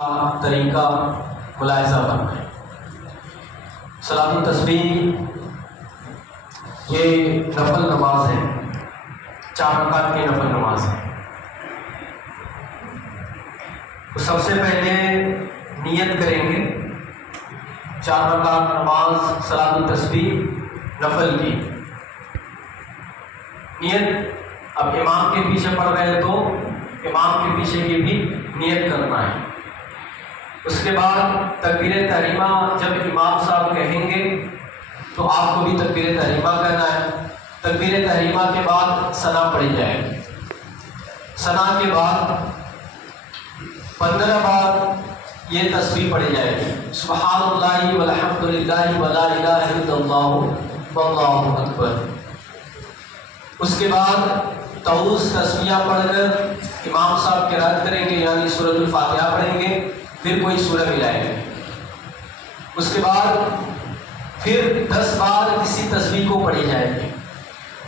طریقہ ملاحظہ کرنا ہے۔ صلاۃ التسبیح یہ نفل نماز ہے، 4 رکعت کی نفل نماز ہے۔ تو سب سے پہلے نیت کریں گے 4 رکعت نماز صلاۃ التسبیح نفل کی نیت۔ اب امام کے پیچھے پڑھ رہے ہیں تو امام کے پیچھے کی بھی نیت کرنا ہے۔ اس کے بعد تکبیر تحریمہ جب امام صاحب کہیں گے تو آپ کو بھی تکبیر تحریمہ کہنا ہے۔ تکبیر تحریمہ کے بعد ثنا پڑھی جائے گی۔ ثنا کے بعد 15 بار یہ تسبیح پڑھی جائے گی، سبحان اللہ والحمد للہ ولا الہ الا اللہ واللہ اکبر۔ اس کے بعد طوس تسبیح پڑھ کر امام صاحب کے رد کریں گے، یعنی سورۃ الفاتحہ پڑھیں گے، پھر کوئی سورہ ملائیں گے۔ اس کے بعد پھر 10 بار اسی تسبیح کو پڑھی جائے گی،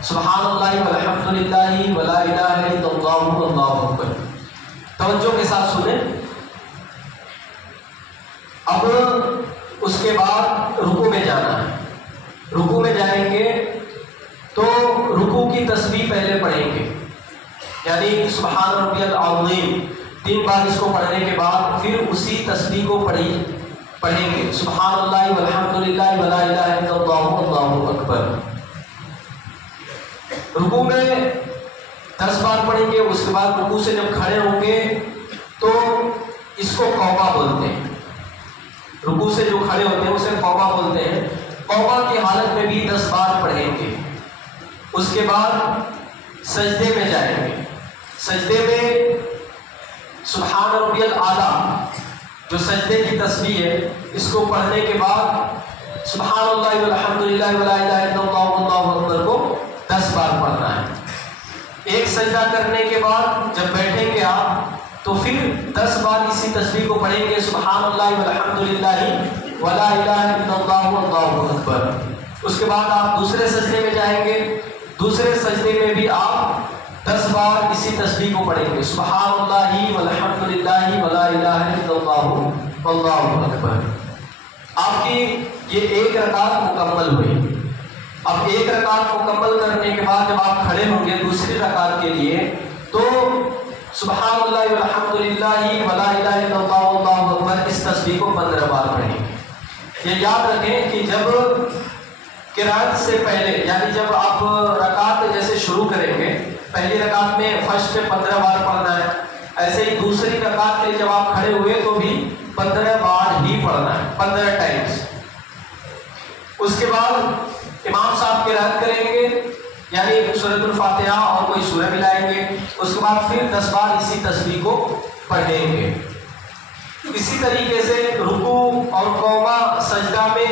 سبحان اللہ والحمد للہ ولا الہ الا اللہ واللہ اکبر۔ توجہ کے ساتھ سنیں۔ اب اس کے بعد رکوع میں جانا ہے۔ رکوع میں جائیں گے تو رکوع کی تسبیح پہلے پڑھیں گے، یعنی سبحان ربی العظیم 3 بار اس کو پڑھنے کے بعد پھر اسی تسبیح کو پڑھیں گے، سبحان اللہ والحمد للہ ولا الہ الا اللہ واللہ اکبر۔ رکوع میں 10 بار پڑھیں گے۔ اس کے بعد رکوع سے جب کھڑے ہوں گے تو اس کو قوما بولتے ہیں۔ رکوع سے جو کھڑے ہوتے ہیں اسے قوما بولتے ہیں۔ قوما کی حالت میں بھی 10 بار پڑھیں گے۔ اس کے بعد سجدے میں جائیں گے۔ سجدے میں سبحان ربی الاعلیٰ جو سجدے کی تسبیح ہے اس کو پڑھنے کے بعد سبحان اللہ والحمد للہ ولا الہ الا اللہ واللہ اکبر کو 10 بار پڑھنا ہے۔ ایک سجدہ کرنے کے بعد جب بیٹھیں گے آپ تو پھر 10 بار اسی تسبیح کو پڑھیں گے، سبحان اللہ والحمد للہ ولا الہ الا اللہ واللہ اکبر۔ اس کے بعد آپ دوسرے سجدے میں جائیں گے۔ دوسرے سجدے میں بھی آپ 10 بار اسی تسبیح کو پڑھیں گے، سبحان اللہ والحمد للہ ولا الہ الا اللہ واللہ اکبر۔ آپ کی یہ 1 رکعت مکمل ہوئی۔ اب 1 رکعت مکمل کرنے کے بعد جب آپ کھڑے ہوں گے دوسری رکعت کے لیے تو سبحان اللہ والحمد للہ ولا الہ الا اللہ واللہ اکبر اس تسبیح کو 15 بار پڑھیں گے۔ یہ یاد رکھیں کہ جب قرات سے پہلے، یعنی جب آپ رکعت جیسے شروع کریں گے، پہلی رکعت میں فرسٹ 15 بار پڑھنا ہے، ایسے ہی دوسری رکعت کے لیے جب آپ کھڑے ہوئے تو بھی 15 بار ہی پڑھنا ہے، 15 ٹائمز۔ اس کے بعد امام صاحب کی رعایت کریں گے، یعنی سورۃ الفاتحہ اور کوئی سورہ ملائیں گے۔ اس کے بعد پھر 10 بار اسی تسبیح کو پڑھیں گے۔ اسی طریقے سے رکوع اور قوما سجدہ میں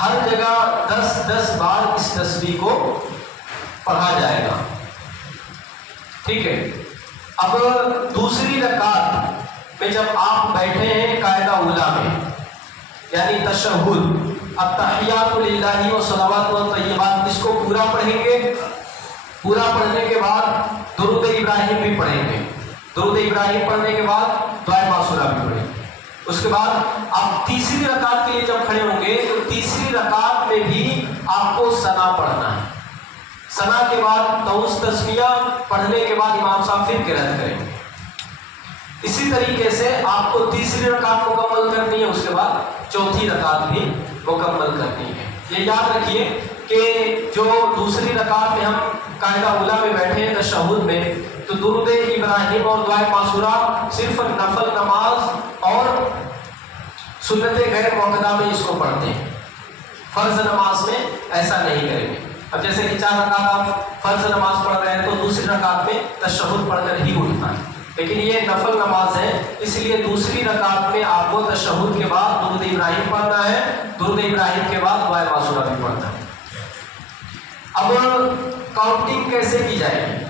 ہر جگہ 10 بار اس تسبیح کو پڑھا جائے گا، ٹھیک ہے۔ اب دوسری رکعت میں جب آپ بیٹھے ہیں قاعدہ اولیٰ میں، یعنی تشہد التحیات للہ والصلوات والطیبات، اس کو پورا پڑھیں گے۔ پورا پڑھنے کے بعد درود ابراہیم بھی پڑھیں گے۔ درود ابراہیم پڑھنے کے بعد دعائے معصورہ بھی پڑھیں گے۔ اس کے بعد آپ تیسری رکعت کے لیے جب کھڑے ہوں گے تو تیسری رکعت میں بھی آپ کو ثنا پڑھنا ہے۔ ثنا کے بعد طوس تسبیح پڑھنے کے بعد امام صاحب پھر قرات کریں گے۔ اسی طریقے سے آپ کو تیسری رکعت مکمل کرنی ہے، اس کے بعد چوتھی رکعت بھی مکمل کرنی ہے۔ یہ یاد رکھیے کہ جو دوسری رکعت میں ہم قاعدہ اولیٰ میں بیٹھے ہیں تشہد میں، تو درود ابراہیم اور دعائے معصورہ صرف نفل نماز اور سنت غیر موقدہ میں اس کو پڑھتے ہیں، فرض نماز میں ایسا نہیں کریں گے۔ اب جیسے کہ 4 رکعت آپ فرض نماز پڑھ رہے ہیں تو دوسری رکعت میں تشہد پڑھ کر ہی اٹھنا ہے، لیکن یہ نفل نماز ہے، اس لیے دوسری رکعت میں آپ کو تشہد کے بعد درود ابراہیم پڑھنا ہے، درود ابراہیم کے بعد دعائے معصورہ بھی پڑھنا ہے۔ اب کاؤنٹنگ کیسے کی جائے گی؟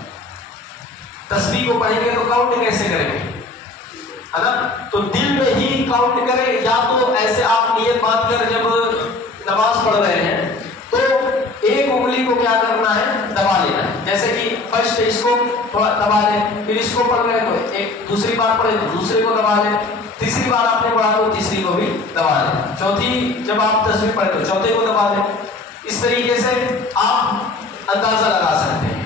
تسبیح کو پڑھیں گے تو کاؤنٹ کیسے کریں گے، ہے نا؟ تو دل میں ہی کاؤنٹ کریں، یا تو ایسے آپ نیت باندھ کر جب نماز پڑھ رہے ہیں تو ایک انگلی کو کیا کرنا ہے، دبا لینا ہے، جیسے کہ فرسٹ اس کو تھوڑا دبا لیں، پھر اس کو پڑھ رہے ہیں تو ایک دوسری بار پڑھیں تو دوسرے کو دبا لیں، تیسری بار آپ نے پڑھا تو تیسری کو بھی دبا دیں، چوتھی جب آپ تسبیح پڑھیں تو چوتھے کو دبا دیں. اس طریقے سے آپ اندازہ لگا سکتے ہیں.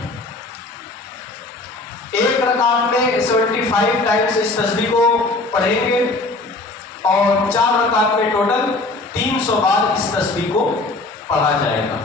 ایک رکعت میں 75 ٹائمز اس تسبیح کو پڑھیں گے اور 4 رکعت میں ٹوٹل 300 بار اس تسبیح کو پڑھا جائے گا.